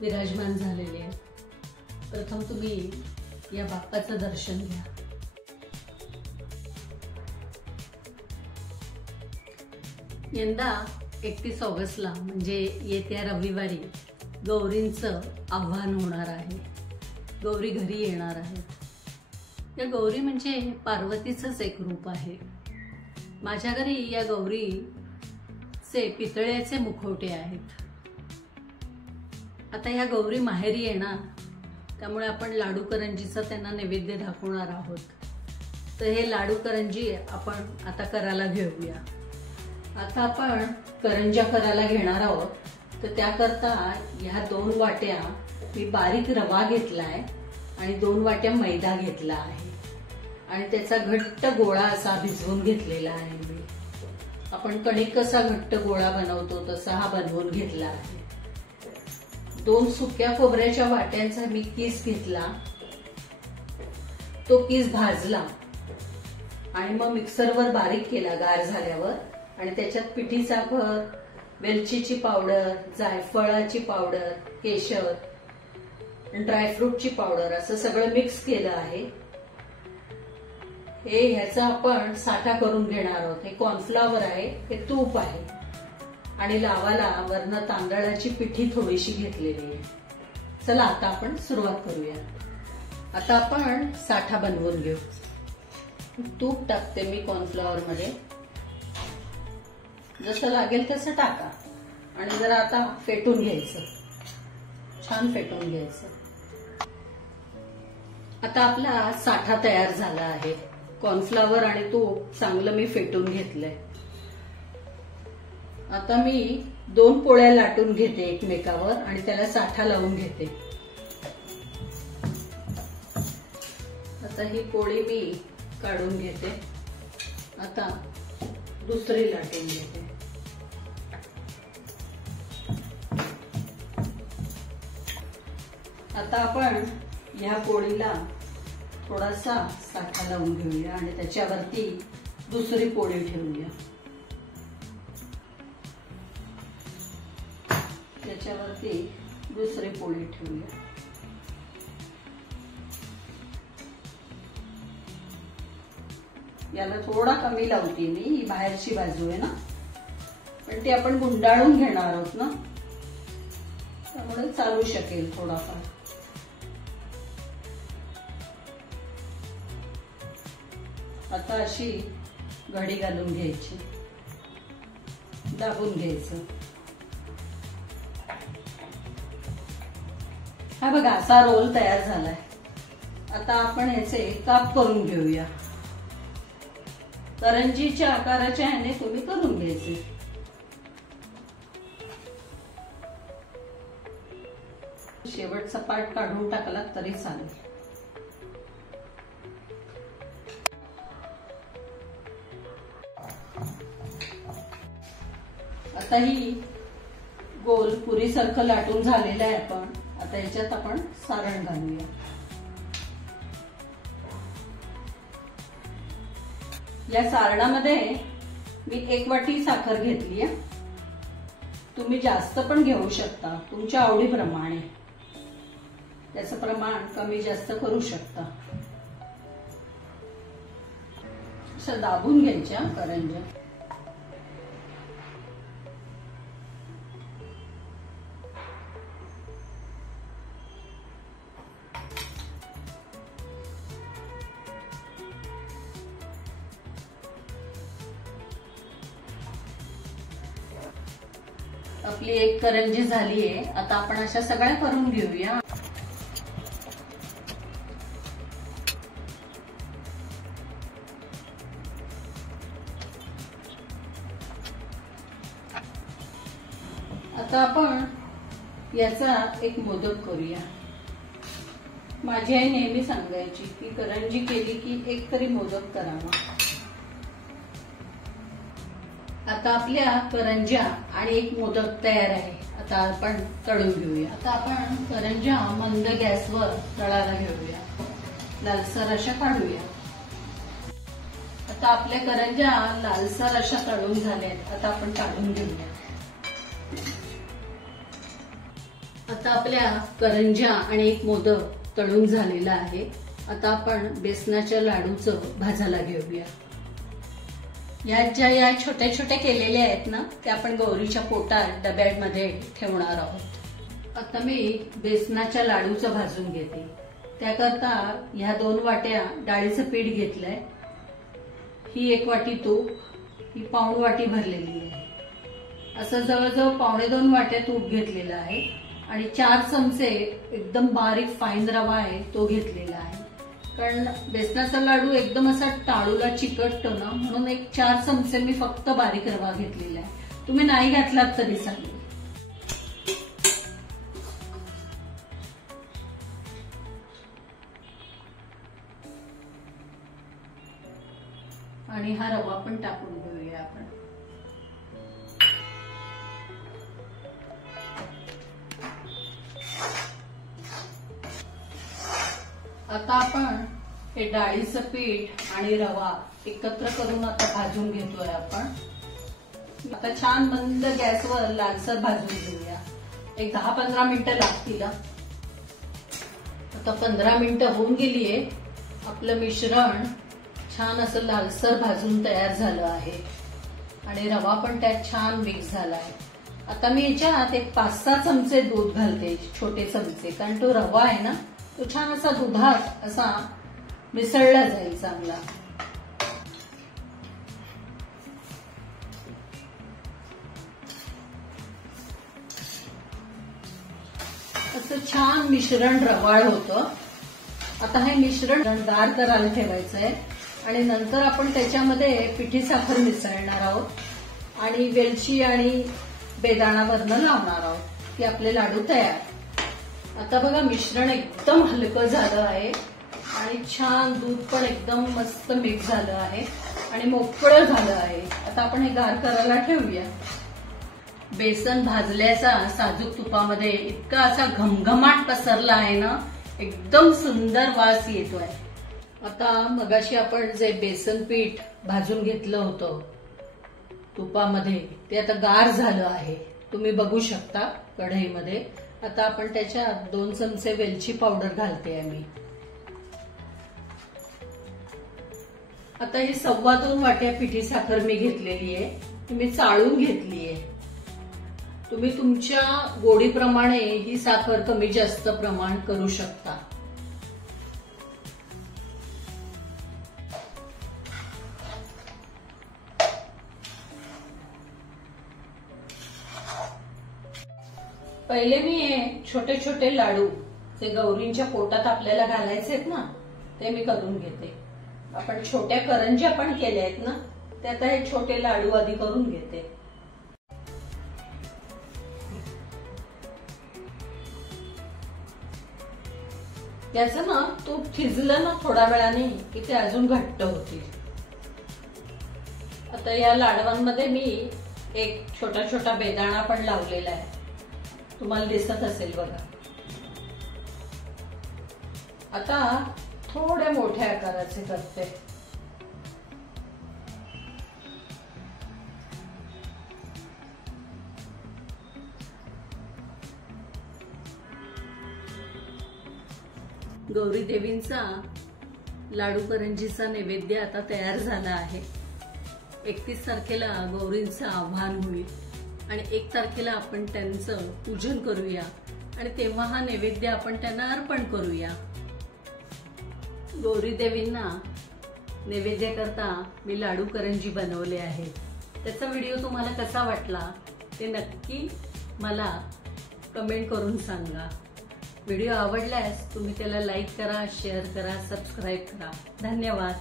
विराजमान झालेले आहेत. प्रथम तुम्ही या बाप्पाचं दर्शन घ्या. यंदा 31 ऑगस्टला म्हणजे येत्या रविवारी गौरींचं आव्हान होणार आहे. गौरी घरी येणार आहेत. या गौरी म्हणजे पार्वतीचंच एक रूप आहे. माझ्या घरी या गौरीचे पितळेचे मुखवटे आहेत. आता या गौरी माहेरी येणार, त्यामुळे आपण लाडू करंजीचा त्यांना नैवेद्य दाखवणार आहोत. तर हे लाडू करंजी आपण आता करायला घेऊया. आता आपण करंज्या करायला घेणार आहोत. तर त्याकरता ह्या 2 वाट्या मी बारीक रवा घेतलाय आणि 2 वाट्या मैदा घेतला आहे आणि त्याचा घट्ट गोळा असा भिजवून घेतलेला आहे मी. आपण कणिक कसा घट्ट गोळा बनवतो तसा हा बनवून घेतला आहे. 2 सुक्या खोबऱ्याच्या वाट्यांचा मी किस घेतला. तो किस भाजला आणि मग मिक्सरवर बारीक केला गार झाल्यावर आणि त्याच्यात पिठी साखर, वेलचीची पावडर, जायफळाची पावडर, केशर, ड्रायफ्रूटची पावडर असं सगळं मिक्स केलं आहे. ह्याचा आपण साठा करून घेणार आहोत. हे कॉर्नफ्लॉवर आहे, हे तूप आहे आणि लावाला वरनं तांदळाची पिठी थोडीशी घेतलेली आहे. चला आता आपण सुरुवात करूया. आता आपण साठा बनवून घेऊ. तूप टाकते मी कॉर्नफ्लॉवर मध्ये. जसं लागेल तसं टाका आणि जरा आता फेटून घ्यायचं. छान फेटून घ्यायचं. आता आपला साठा तयार झाला आहे. कॉर्नफ्लॉवर आणि तूप चांगलं मी फेटून घेतलंय. आता मी 2 पोळ्या लाटून घेते एकमेकावर आणि त्याला साठा लावून घेते. आता ही पोळी मी काढून घेते. आता दुसरी लाटून घेते. आता आपण या पोळीला थोडासा साठा लावून घेऊया आणि त्याच्यावरती दुसरी पोळी ठेवूया. त्याच्यावरती दुसरी पोळी ठेवूया. याला थोडा कमी लावते मी. ही बाहेरची बाजू आहे ना, पण ती आपण गुंडाळून घेणार आहोत ना, त्यामुळे चालू शकेल थोडाफार. आता अशी घडी घालून घ्यायची, दाबून घ्यायचं. हा बघा असा रोल तयार झालाय. आता आपण ह्याचे काप करून घेऊया. करंजीच्या आकाराच्या ह्याने तुम्ही करून घ्यायचे. शेवटचा पार्ट काढून टाकला तरी चालेल. आता ही गोल पुरीसारखं लाटून झालेलं आहे. आता याच्यात आपण सारण घालूया. या सारणामध्ये मी 1 वाटी साखर घेतली आहे. तुम्ही जास्त पण घेऊ शकता तुमच्या आवडीप्रमाणे. त्याचं प्रमाण कमी जास्त करू शकता. असं दाबून घ्यायच्या करंज्या. आपली एक करंजी झालीये. आता आपण अशा सगळ्या करून घेऊया. आता आपण याचा एक मोदक करूया. माझी आई नेहमी सांगायची की करंजी केली की एक तरी मोदक करावा. आता आपल्या करंज्या आणि एक मोदक तयार आहे. आता आपण तळून घेऊया. आता आपण करंज्या मंद गॅसवर तळायला घेऊया. लालसर अशा काढूया. आता आपल्या करंज्या लालसर अशा तळून झाल्यात. आता आपण काढून घेऊया. आता आपल्या करंज्या आणि एक मोदक तळून झालेला आहे. आता आपण बेसनाच्या लाडूचं भाजायला घेऊया. यात ज्या छोट्या छोट्या केलेल्या आहेत ना, त्या आपण गौरीच्या पोटात डब्यामध्ये ठेवणार आहोत. आता मी बेसनाच्या लाडूचं भाजून घेते. त्याकरता ह्या 2 वाट्या डाळीचं पीठ घेतलंय. ही 1 वाटी तूप, ही पाऊण वाटी भरलेली आहे. असं जवळजवळ 1.25 वाट्या तूप घेतलेलं आहे आणि 4 चमचे एकदम बारीक फाईन रवा आहे तो घेतलेला आहे. कारण बेसनाचा लाडू एकदम असा टाळूला चिकटतो ना, म्हणून 4 चमचे मी फक्त बारीक रवा घेतलेला आहे. तुम्ही नाही घातलात तरी चालेल. आणि हा रवा पण टाकून घेऊया आपण. आता आपण हे डाळीचं पीठ आणि रवा एकत्र करून आता भाजून घेतोय आपण. आता छान मंद गॅसवर लालसर भाजून घेऊया. एक 10-15 मिनिटं लागतील. आता 15 मिनिटं होऊन गेलीये. आपलं मिश्रण छान असं लालसर भाजून तयार झालं आहे आणि रवा पण त्यात छान मिक्स झाला आहे. आता मी याच्यात एक 5-6 चमचे दूध घालते, छोटे चमचे, कारण तो रवा आहे ना, तो छान असा दुधात असा मिसळला जाईल चांगला. असं छान मिश्रण रवाळ होतं. आता हे मिश्रण गार करायला ठेवायचं आहे आणि नंतर आपण त्याच्यामध्ये पिठी साखर मिसळणार आहोत आणि वेलची आणि बेदाणा वरनं लावणार आहोत. की आपले लाडू तयार. आता बघा मिश्रण एकदम हलकं झालं आहे आणि छान दूध पण एकदम मस्त मिक्स झालं आहे आणि मोकळं झालं आहे. आता आपण हे गार करायला ठेवूया. बेसन भाजल्याचा साजूक तुपामध्ये इतका असा घमघमाट पसरला आहे ना, एकदम सुंदर वास येतोय. आता मगाशी आपण जे बेसन पीठ भाजून घेतलं होतं तुपामध्ये, ते आता गार झालं आहे. तुम्ही बघू शकता कढईमध्ये. आता आपण त्याच्यात 2 चमचे वेलची पावडर घालते मी. आता ही 2.25 वाट्या पिठी साखर मी घेतलेली आहे. मी चाळून घेतली आहे. तुम्ही तुमच्या गोडीप्रमाणे ही साखर कमी जास्त प्रमाण करू शकता. पहिले मी हे छोटे छोटे लाडू जे गौरींच्या पोटात आपल्याला घालायचे आहेत ना, ते मी करून घेते. आपण छोट्या करंज्या पण केल्या आहेत ना, ते आता हे छोटे लाडू आधी करून घेते. याचं ना तूप थिजलं ना थोड्या वेळाने की ते अजून घट्ट होतील. आता या लाडवांमध्ये मी एक छोटा छोटा बेदाणा पण लावलेला आहे. तुम्हाला दिसत असेल बघा. आता थोड्या मोठ्या आकाराचे करते. गौरी देवींचा लाडू करंजीचा नैवेद्य आता तयार झाला आहे. 31 तारखेला गौरींचं आव्हान होईल आणि 1 तारखेला आपण त्यांचं पूजन करूया आणि तेव्हा हा नैवेद्य आपण त्यांना अर्पण करूया. गौरी देवींना नैवेद्य करता मी लाडू करंजी बनवले आहेत. त्याचा व्हिडिओ तुम्हाला कसा वाटला ते नक्की मला कमेंट करून सांगा. व्हिडिओ आवडल्यास तुम्ही त्याला लाईक करा, शेअर करा, सबस्क्राईब करा. धन्यवाद.